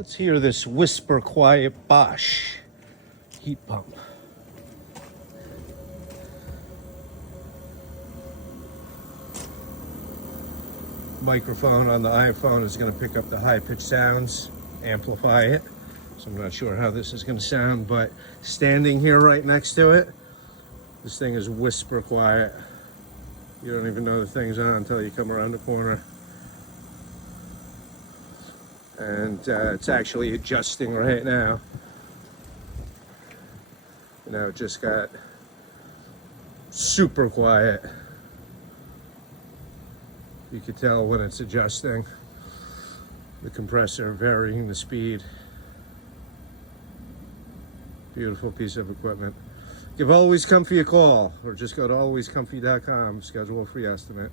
Let's hear this whisper quiet Bosch heat pump. Microphone on the iPhone is going to pick up the high-pitched sounds, amplify it. So I'm not sure how this is going to sound, but standing here right next to it, this thing is whisper quiet. You don't even know the thing's on until you come around the corner. And it's actually adjusting right now. You know, it just got super quiet. You can tell when it's adjusting. The compressor varying the speed. Beautiful piece of equipment. Give Always Comfy a call, or just go to alwayscomfy.com, schedule a free estimate.